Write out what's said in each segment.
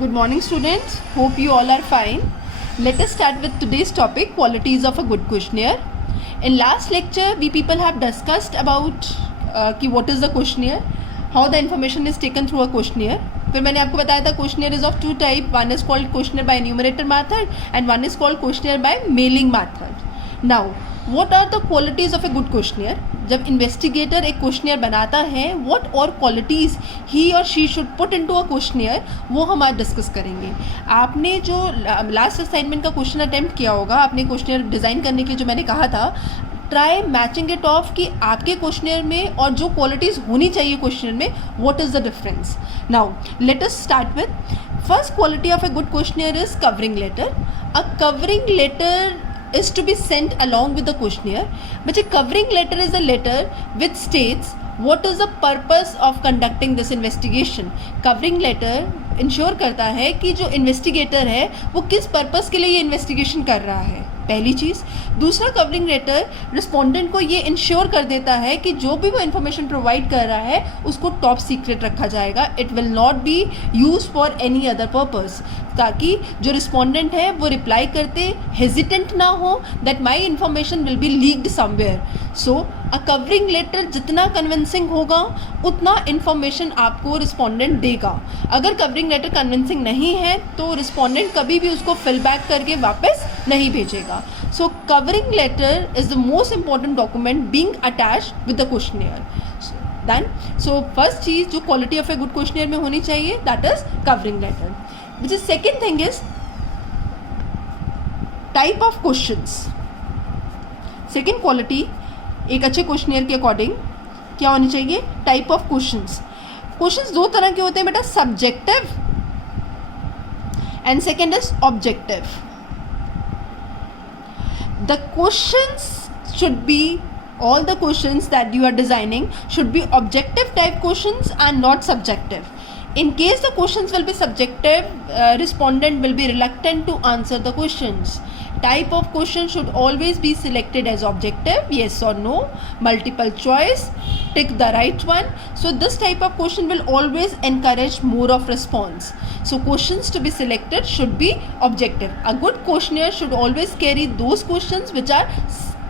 Good morning, students. Hope you all are fine. Let us start with today's topic, qualities of a good questionnaire. In last lecture, we people have discussed about what is the questionnaire, how the information is taken through a questionnaire. फिर मैंने आपको बताया था questionnaire is of two type. One is called questionnaire by enumerator method and one is called questionnaire by mailing method. Now, what are the qualities of a good questionnaire? जब investigator एक questionnaire बनाता है, what और qualities ही और she should put into a questionnaire, वो हम आज discuss करेंगे. आपने जो लास्ट असाइनमेंट का क्वेश्चन अटेम्प्ट किया होगा, आपने क्वेश्चनियर डिज़ाइन करने के लिए जो मैंने कहा था, ट्राई मैचिंग इट ऑफ कि आपके क्वेश्चनियर में और जो क्वालिटीज़ होनी चाहिए क्वेश्चनियर में, what is the difference. Now let us start with first quality of a good questionnaire is covering letter. A covering letter is to be sent along with the questionnaire. But a covering letter is a letter which states what is the purpose of conducting this investigation. Covering letter ensure करता है कि जो investigator है वो किस purpose के लिए ये इन्वेस्टिगेशन कर रहा है, पहली चीज़. दूसरा, कवरिंग लेटर रिस्पोंडेंट को ये इंश्योर कर देता है कि जो भी वो इन्फॉर्मेशन प्रोवाइड कर रहा है उसको टॉप सीक्रेट रखा जाएगा. It will not be use for any other purpose, ताकि जो रिस्पोंडेंट है वो रिप्लाई करते हेजिटेंट ना हो that my information will be leaked somewhere. So a covering letter जितना कन्विंसिंग होगा उतना इन्फॉर्मेशन आपको रिस्पोंडेंट देगा. अगर कवरिंग लेटर कन्विंसिंग नहीं है तो रिस्पोंडेंट कभी भी उसको फिल बैक करके वापस नहीं भेजेगा. So covering letter is the most important document being attached with the questionnaire. Then so first चीज़ जो quality of a good questionnaire में होनी चाहिए, that is covering letter. Which is second thing is type of questions. Second quality एक अच्छे questionnaire के according क्या होनी चाहिए, टाइप ऑफ क्वेश्चंस. क्वेश्चंस दो तरह के होते हैं बेटा, subjective and second is objective. The questions should be, all the questions that you are designing should be objective type questions and not subjective. In case the questions will be subjective, respondent will be reluctant to answer the questions. Type of question should always be selected as objective, yes or no, multiple choice, tick the right one. So this type of question will always encourage more of response. So questions to be selected should be objective. A good questionnaire should always carry those questions which are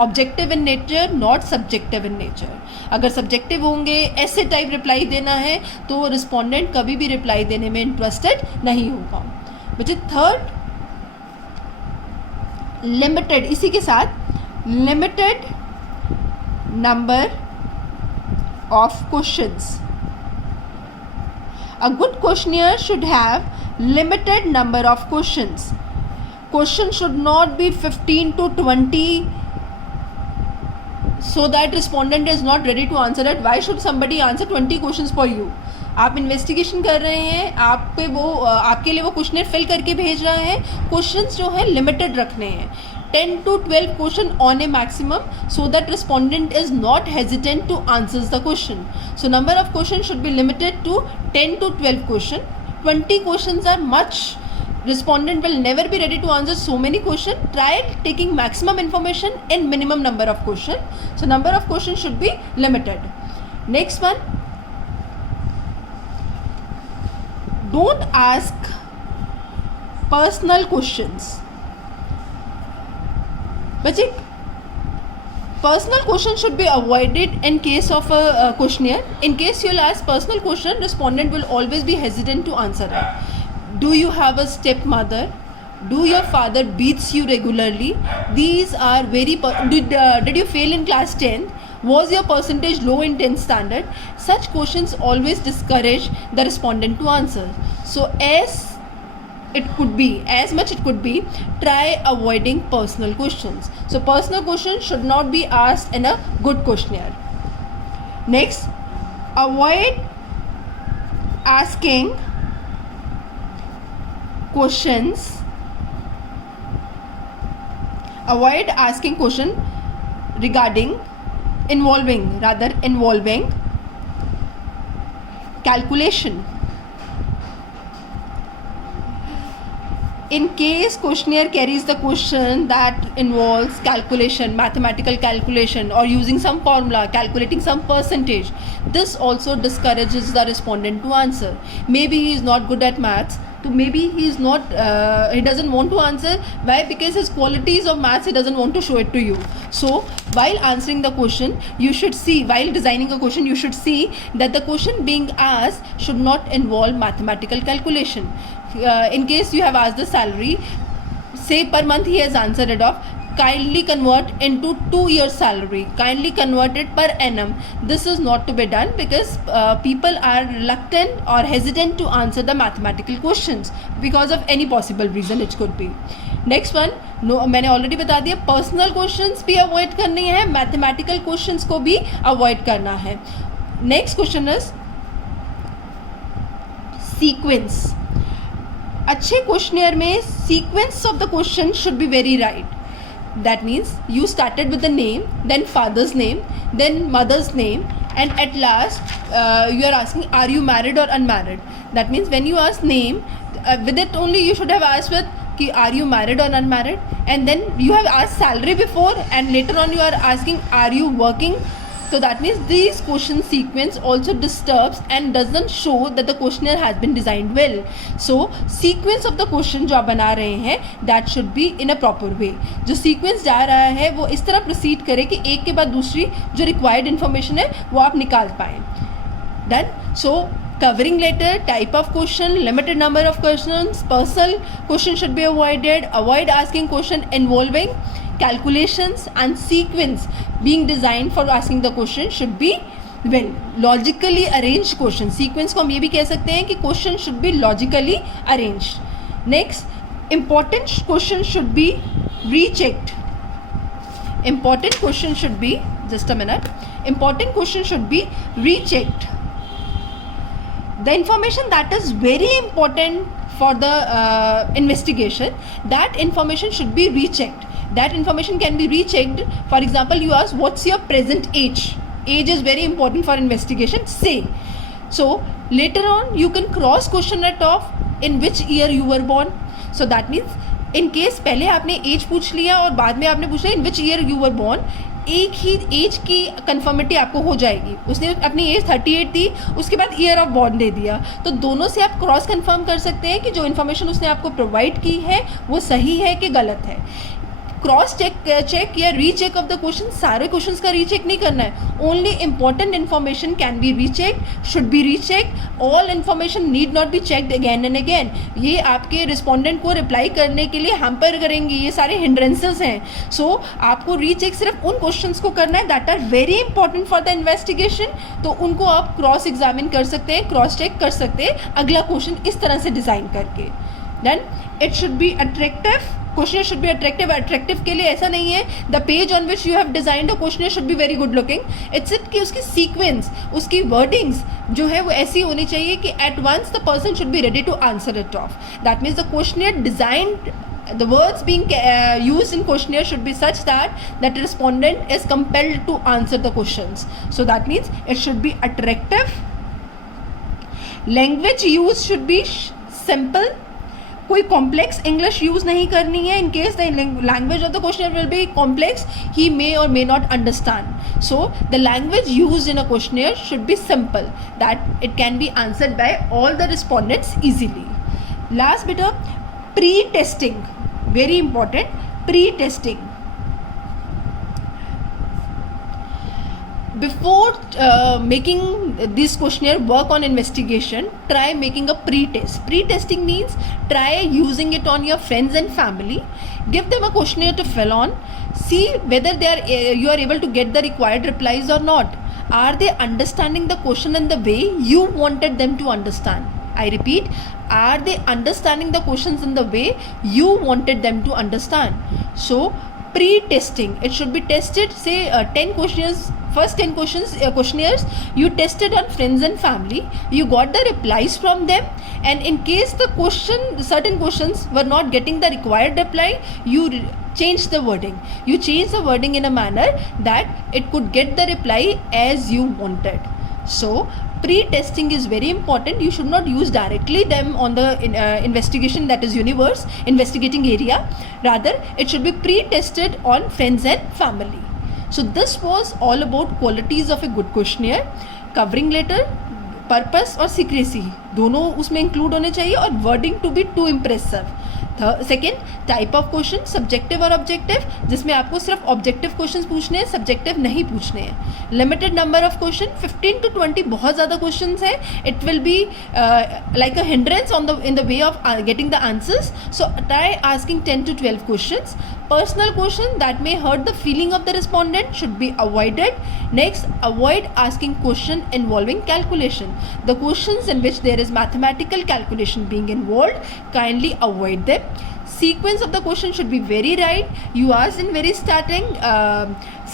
objective in nature, not subjective in nature. अगर subjective होंगे, ऐसे type reply देना है, तो respondent कभी भी reply देने में इंटरेस्टेड नहीं होगा. Which is third, limited. इसी के साथ limited number of questions. A good questionnaire should have limited number of questions. Question should not be 15 to 20 so that respondent is not ready to answer it. Why should somebody answer 20 questions for you? आप investigation कर रहे हैं, आप पे वो आपके लिए वो क्वेश्चनर फिल करके भेज रहा है. क्वेश्चंस जो है लिमिटेड रखने हैं, 10 to 12 question on a maximum, so that respondent is not hesitant to answers the question. So number of question should be limited to 10 to 12 question. 20 questions are much. Respondent will never be ready to answer so many questions. Try taking maximum information in minimum number of questions. So number of questions should be limited. Next one, don't ask personal questions. बच्चे, personal question should be avoided in case of a questionnaire. In case you'll ask personal question, respondent will always be hesitant to answer it. Do you have a stepmother? Do your father beats you regularly? These are very did you fail in class 10th? Was your percentage low in 10th standard? Such questions always discourage the respondent to answer. So as much it could be, try avoiding personal questions. So personal questions should not be asked in a good questionnaire. Next, avoid asking questions. Avoid asking question involving calculation. In case questionnaire carries the question that involves calculation, mathematical calculation, or using some formula, calculating some percentage, this also discourages the respondent to answer. Maybe he is not good at maths, तो may be he is not, he doesn't want to answer. Why? Because his qualities of maths he doesn't want to show it to you. So while answering the question, you should see, while designing a question, you should see that the question being asked should not involve mathematical calculation. In case you have asked the salary, say per month he has answered it off, kindly convert into 2 years salary, kindly convert it per annum. This is not to be done because people are reluctant or hesitant to answer the mathematical questions because of any possible reason it could be. Next one, no, मैंने already बता दिया, personal questions भी avoid करनी है, mathematical questions को भी avoid करना है. Next question is sequence. अच्छे क्वेश्चनियर में sequence of the question should be very right. That means you started with the name, then father's name, then mother's name, and at last you are asking, are you married or unmarried? That means when you ask name, with it only you should have asked with ki, are you married or unmarried? And then you have asked salary before, and later on you are asking, are you working? So that means this question sequence also disturbs and doesn't show that the questionnaire has been designed well. So sequence of the question जो आप बना रहे हैं, that should be in a proper way. जो sequence जा रहा है वो इस तरह proceed करे कि एक के बाद दूसरी जो required information है वो आप निकाल पाएँ. Done. So covering letter, type of question, limited number of questions, personal question should be avoided. Avoid asking question involving calculations, and sequence being designed for asking the question should be well logically arranged question. Sequence को हम ये भी कह सकते हैं कि question should be logically arranged. Next, important question should be rechecked. Important question should be, just a minute, important question should be rechecked. The information that is very important for the investigation, that information should be rechecked. That information can be rechecked. For example, you ask, what's your present age? Age is very important for investigation. Say. So later on you can cross question it off, in which year you were born. So that means in case पहले आपने age पूछ लिया और बाद में आपने पूछ लिया in which year you were born, एक ही एज की कन्फर्मिटी आपको हो जाएगी. उसने अपनी एज 38 दी, उसके बाद ईयर ऑफ बॉर्न दे दिया, तो दोनों से आप क्रॉस कंफर्म कर सकते हैं कि जो इन्फॉर्मेशन उसने आपको प्रोवाइड की है वो सही है कि गलत है. क्रॉस चेक या रीचेक ऑफ द क्वेश्चन, सारे क्वेश्चंस का रीचेक नहीं करना है. Only important information can be recheck, should be recheck. All information need not be checked again and again. ये आपके रिस्पोंडेंट को रिप्लाई करने के लिए हैम्पर करेंगी, ये सारे हिंड्रेंसेस हैं. सो आपको रीचेक सिर्फ उन क्वेश्चंस को करना है that are very important for the investigation. तो उनको आप क्रॉस एग्जामिन कर सकते हैं, क्रॉस चेक कर सकते हैं अगला क्वेश्चन इस तरह से डिज़ाइन करके. Then it should be attractive. Question should be attractive. Attractive के लिए ऐसा नहीं है the page on which you have designed a question should be very good looking. It's it कि उसकी सीक्वेंस, उसकी वर्डिंग्स जो है वो ऐसी होनी चाहिए कि at once the person should be ready to answer it off. That means the question designed, the words being used in questionnaire should be such that that respondent is compelled to answer the questions. So that means it should be attractive. Language use should be simple. कोई complex English use नहीं करनी है. In case the language of the question will be complex, he may और may not understand. So the language use in a questionnaire should be simple that it can be answered by all the respondents easily. Last bit of pre testing, very important. Pre testing, before making this questionnaire work on investigation, try making a pre-test. Pre-testing means try using it on your friends and family. Give them a questionnaire to fill on. See whether you are able to get the required replies or not. Are they understanding the question in the way you wanted them to understand? I repeat, are they understanding the questions in the way you wanted them to understand? So pre-testing, it should be tested. Say 10 questions, first 10 questionnaires you tested on friends and family, you got the replies from them, and in case the certain questions were not getting the required reply, you change the wording. You change the wording in a manner that it could get the reply as you wanted. So pre-testing is very important. You should not use directly them on the investigation, that is universe investigating area. Rather it should be pre-tested on friends and family. So this was all about qualities of a good questionnaire. Covering letter, purpose और secrecy दोनों उसमें include होने चाहिए, और wording to be too impressive. Second, type of question, subjective और objective, जिसमें आपको सिर्फ ऑब्जेक्टिव क्वेश्चंस पूछने हैं, सब्जेक्टिव नहीं पूछने हैं. Limited number of question, 15 to 20 बहुत ज़्यादा क्वेश्चंस है. It will be like a hindrance in the way of getting the answers. So try asking 10 to 12 questions. Personal question that may hurt the feeling of the respondent should be avoided. Next, avoid asking question involving calculation. The questions in which there is mathematical calculation being involved, kindly avoid them. Sequence of the question should be very right. You ask in very starting,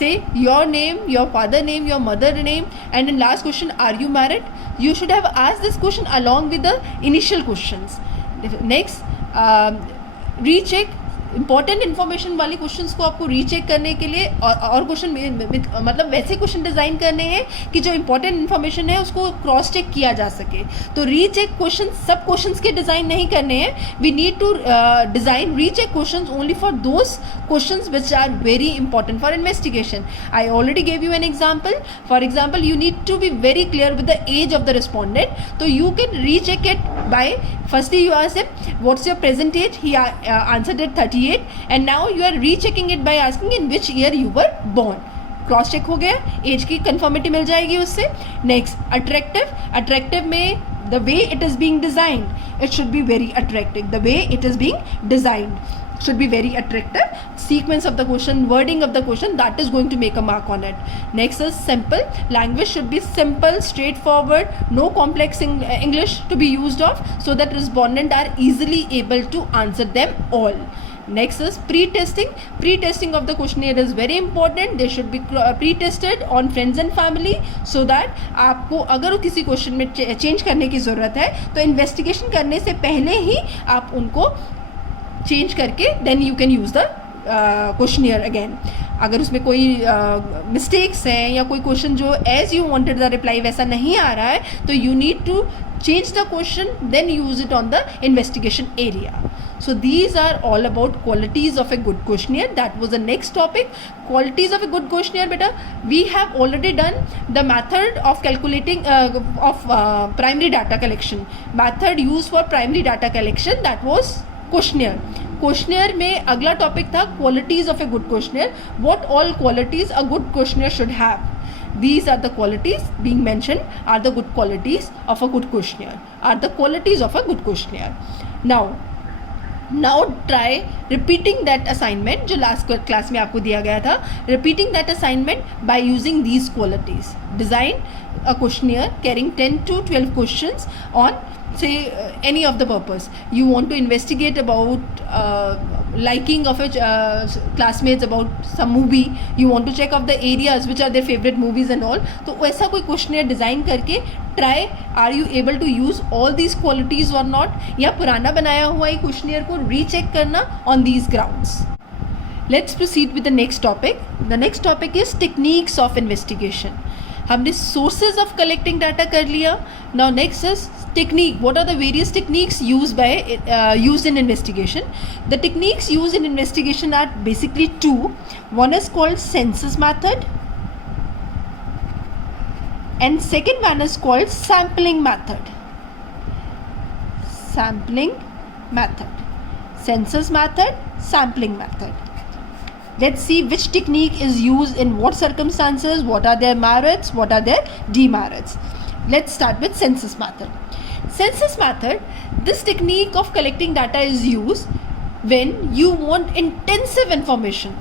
say your name, your father name, your mother name, and in last question, are you married? You should have asked this question along with the initial questions. Next, recheck. Important information वाले questions को आपको recheck करने के लिए और question मतलब वैसे question design करने हैं कि जो इंपॉर्टेंट इन्फॉर्मेशन है उसको क्रॉस चेक किया जा सके. तो रीचेक क्वेश्चन सब क्वेश्चंस के डिज़ाइन नहीं करने हैं. We need to design recheck questions only for those questions which are very important for investigation. I already gave you an example. For example, you need to be very clear with the age of the respondent. तो you can recheck it by firstly you ask him what's your present age. He answered at 38, and now you are rechecking it by asking in which year you were born. Cross check हो गया, age की conformity मिल जाएगी उससे. Next, attractive में the way it is being designed, it should be very attractive. The way it is being designed should be very attractive. Sequence of the question, wording of the question, that is going to make a mark on it. Next is simple. Language should be simple, straightforward, no complex English to be used of, so that respondents are easily able to answer them all. Next is pre-testing. Pre-testing of the questionnaire is very important. They should be pre-tested on friends and family, so that आपको अगर किसी question में change करने की ज़रूरत है तो investigation करने से पहले ही आप उनको चेंज करके then you can use the questionnaire again. अगर उसमें कोई मिस्टेक्स हैं या कोई क्वेश्चन जो as you wanted the reply वैसा नहीं आ रहा है, तो you need to change the question, then use it on the investigation area. So these are all about qualities of a good questionnaire. That was the next topic, qualities of a good questionnaire. Beta, we have already done the method of calculating primary data collection. Method used for primary data collection, that was questionnaire. Questionnaire में अगला topic था qualities of a good questionnaire. What all qualities a good questionnaire should have. These are the qualities being mentioned are the good qualities of a good questionnaire. Are the qualities of a good questionnaire. Now try repeating that assignment जो last class में आपको दिया गया था. Repeating that assignment by using these qualities. Design a questionnaire carrying 10 to 12 questions on say any of the purpose. You want to investigate about liking of a classmates about some movie. You want to check of the areas which are their favorite movies and all. तो वैसा कोई questionnaire design करके try are you able to use all these qualities or not, या पुराना बनाया हुआ ही questionnaire को recheck करना on these grounds. Let's proceed with the next topic. The next topic is techniques of investigation. हमने sources of collecting data कर लिया. Now next is technique. What are the various techniques used in investigation? The techniques used in investigation are basically two. One is called census method, and second one is called sampling method. Census method, sampling method. Let's see which technique is used in what circumstances, what are their merits, what are their demerits. Let's start with census method. Census method, this technique of collecting data is used when you want intensive information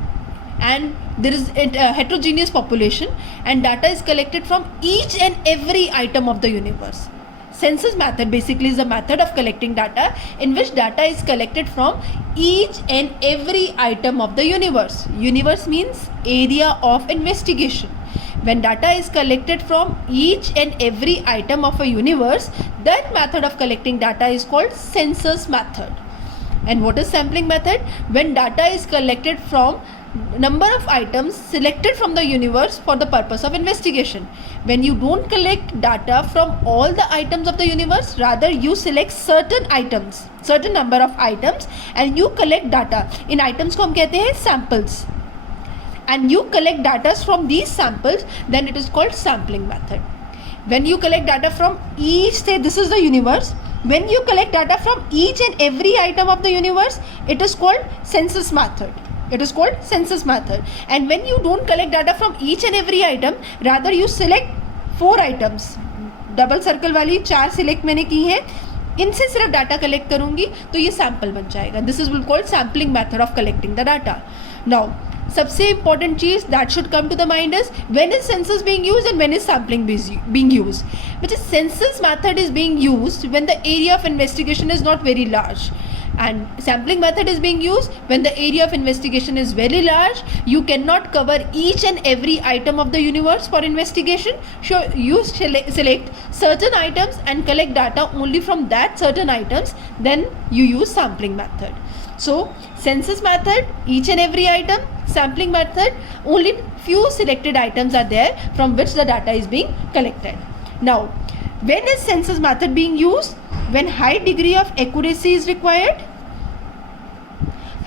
and there is a heterogeneous population and data is collected from each and every item of the universe. Census method basically is a method of collecting data in which data is collected from each and every item of the universe. Universe means area of investigation. When data is collected from each and every item of a universe, that method of collecting data is called census method. And what is sampling method? When data is collected from number of items selected from the universe for the purpose of investigation. When you don't collect data from all the items of the universe, rather you select certain items, certain number of items, and you collect data. In items को हम कहते हैं samples. And you collect data from these samples, then it is called sampling method. When you collect data from each, say this is the universe, when you collect data from each and every item of the universe, it is called census method. It is called census method. And when you don't collect data from each and every item, rather you select 4 items, double circle वाली 4 select मैंने की हैं, इनसे सिर्फ data collect करूंगी तो ये sample बन जाएगा. This is will called sampling method of collecting the data. Now सबसे इंपॉर्टेंट चीज that should come to the mind is when is census being used and when is sampling being used. Which is census method is being used when the area of investigation is not very large, and sampling method is being used when the area of investigation is very large. You cannot cover each and every item of the universe for investigation, so you select certain items and collect data only from that certain items, then you use sampling method. So census method, each and every item. Sampling method, only few selected items are there from which the data is being collected. Now when is census method being used? When high degree of accuracy is required.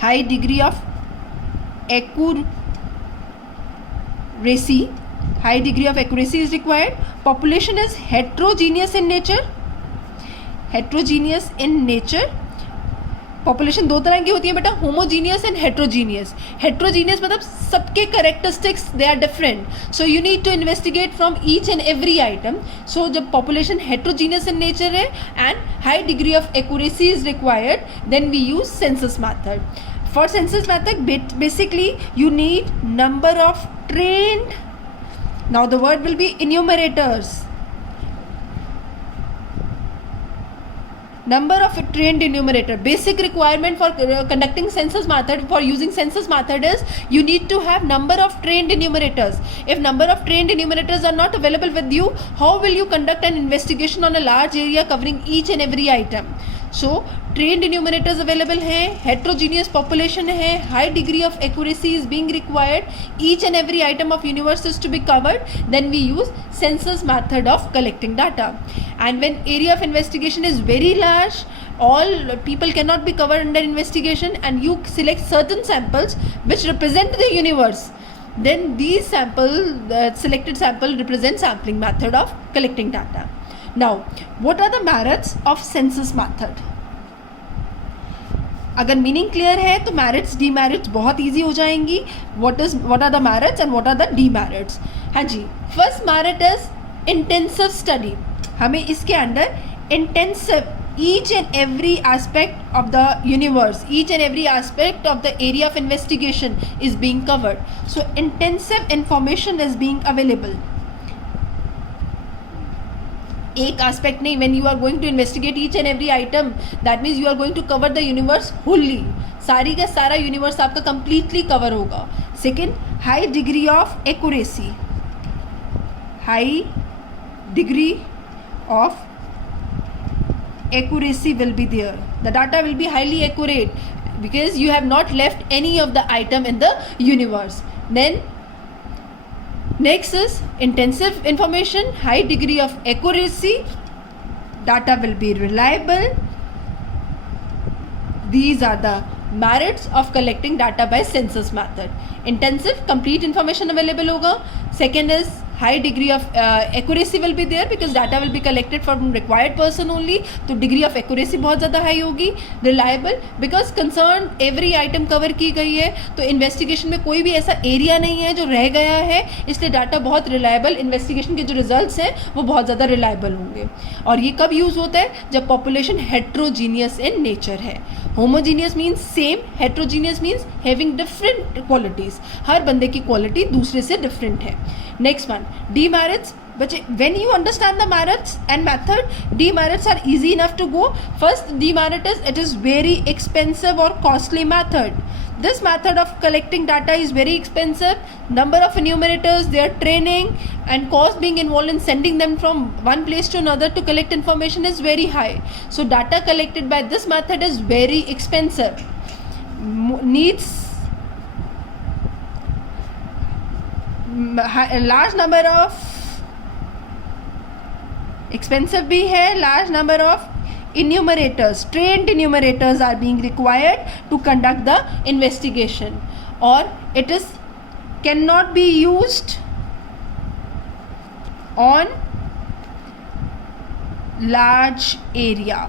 High degree of accuracy. High degree of accuracy is required. Population is heterogeneous in nature. Heterogeneous in nature. Population 2 तरह की होती है बेटा, homogeneous and heterogeneous. Heterogeneous मतलब सबके characteristics they are different, so you need to investigate from each and every item. So जब population heterogeneous in nature है and high degree of accuracy is required, then we use census method. For census method basically you need number of trained, now the word will be enumerators. Number of trained enumerator. Basic requirement for conducting census method, for using census method, is you need to have number of trained enumerators. If number of trained enumerators are not available with you, how will you conduct an investigation on a large area covering each and every item? So trained enumerators available हैं, heterogeneous population है, high degree of accuracy is being required, each and every item of universe is to be covered, then we use census method of collecting data. And when area of investigation is very large, all people cannot be covered under investigation, and you select certain samples which represent the universe, then these selected sample represent sampling method of collecting data. Now what are the merits of census method? अगर meaning clear है तो merits demerits बहुत easy हो जाएंगी. What are the merits and what are the demerits? हाँ जी, first merit is intensive study. हमें इसके अंदर intensive each and every aspect of the universe, each and every aspect of the area of investigation is being covered. So intensive information is being available. एक aspect नहीं, when you are going to investigate each and every item, that means you are going to cover the universe wholly. सारी का सारा universe आपका completely cover होगा. Second, high degree of accuracy. High degree of accuracy will be there. The data will be highly accurate because you have not left any of the item in the universe. Then next is intensive information, high degree of accuracy, data will be reliable. These are the merits of collecting data by census method. Intensive, complete information available होगा. Second is high degree of accuracy will be there because data will be collected from required person only, तो degree of accuracy बहुत ज़्यादा high होगी. Reliable because concern every item cover की गई है, तो investigation में कोई भी ऐसा area नहीं है जो रह गया है, इसलिए data बहुत reliable, investigation के जो results हैं वो बहुत ज़्यादा reliable होंगे. और ये कब use होता है? जब population heterogeneous in nature है. Homogeneous means same, heterogeneous means having different qualities. हर बंदे की quality दूसरे से different है. Next one, demerits. But when you understand the merits and method, demerits are easy enough to go. First demerit is it is very expensive or costly method. This method of collecting data is very expensive. Number of enumerators, their training and cost being involved in sending them from one place to another to collect information is very high. So data collected by this method is very expensive. Needs large number of expensive भी है, large number of enumerators, trained enumerators are being required to conduct the investigation, or it is cannot be used on large area.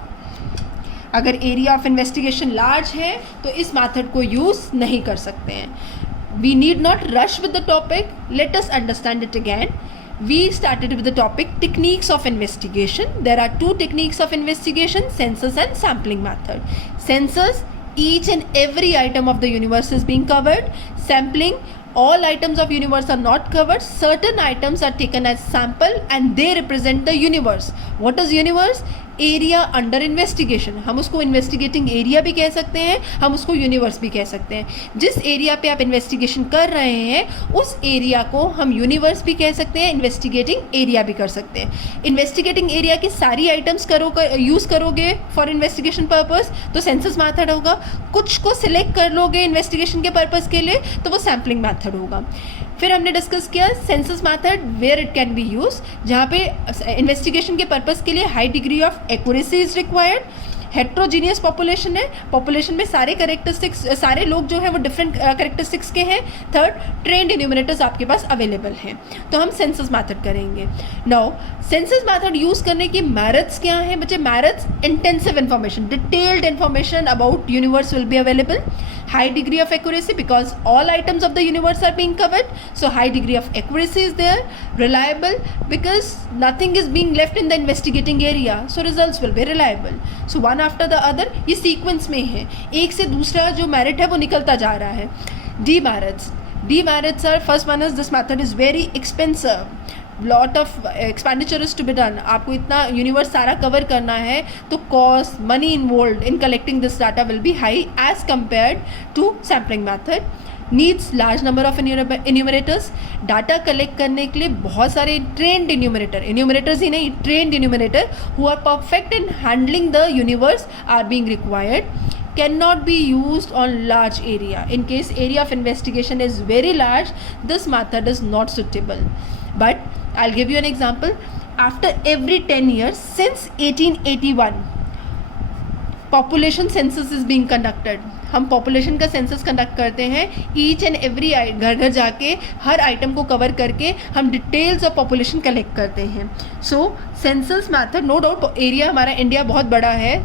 अगर area of investigation large है तो इस method को use नहीं कर सकते हैं। We need not rush with the topic, let us understand it again. We started with the topic techniques of investigation. There are two techniques of investigation, census and sampling method. Census, each and every item of the universe is being covered. Sampling, all items of universe are not covered. Certain items are taken as sample and they represent the universe. What is universe? Area under investigation. हम उसको investigating area भी कह सकते हैं, हम उसको universe भी कह सकते हैं। जिस एरिया पे आप इन्वेस्टिगेशन कर रहे हैं उस एरिया को हम यूनिवर्स भी कह सकते हैं, इन्वेस्टिगेटिंग एरिया भी कर सकते हैं। इन्वेस्टिगेटिंग एरिया की सारी आइटम्स यूज़ करोगे फॉर इन्वेस्टिगेशन पर्पस तो सेंसस मैथड होगा। कुछ को सिलेक्ट कर लोगे इन्वेस्टिगेशन के पर्पस के लिए तो वो सैम्पलिंग मैथड होगा। फिर हमने डिस्कस किया census method where it can be use, जहाँ पे इन्वेस्टिगेशन के पर्पस के लिए high degree of accuracy is required. Heterogeneous population है, पॉपुलेशन में सारे करेक्टरिस्टिक्स, सारे लोग जो है वो डिफरेंट करेक्टरिस्टिक्स के हैं। थर्ड, ट्रेंड इन्यूमरेटर्स आपके पास अवेलेबल हैं, तो हम सेंसस मैथड करेंगे। नाउ सेंसस मैथड यूज़ करने की मेरिट्स क्या हैं बच्चे? Merits, intensive information, detailed information about universe will be available. High degree of accuracy because all items of the universe are being covered, so high degree of accuracy is there. Reliable because nothing is being left in the investigating area, so results will be reliable. So one after the other ये sequence में है, एक से दूसरा जो merit है वो निकलता जा रहा है। Demerits, demerits are, first one is this method is very expensive. Lot of expenditure is to be done. आपको इतना यूनिवर्स सारा कवर करना है तो cost, money involve in collecting this data will be high as compared to sampling method. Needs large number of enumerators. Data collect करने के लिए बहुत सारे ट्रेंड इन्यूमरेटर्स ही नहीं, trained enumerator who are perfect in handling the universe are being required. Cannot be used on large area. In case area of investigation is very large, this method is not suitable. But I'll give you an example. After every 10 years since 1881, population census is being conducted. हम population का census conduct करते हैं। Each and every घर घर जाके हर item को cover करके हम डिटेल्स ऑफ पॉपुलेशन कलेक्ट करते हैं। So census method, no doubt area हमारा इंडिया बहुत बड़ा है,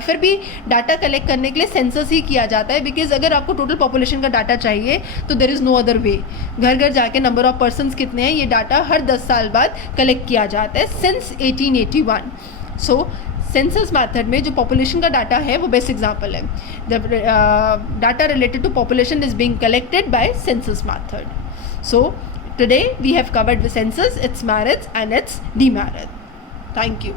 फिर भी डाटा कलेक्ट करने के लिए सेंसस ही किया जाता है। बिकॉज अगर आपको टोटल पॉपुलेशन का डाटा चाहिए तो there is no other way. घर घर जाके नंबर ऑफ पर्सनस कितने हैं ये डाटा हर 10 साल बाद कलेक्ट किया जाता है सिंस 1881। सो सेंसस मैथड में जो पॉपुलेशन का डाटा है वो बेस्ट एग्जांपल है। The data related to population is being collected by census method. So today we have covered the census, its merits and its demerits. Thank you.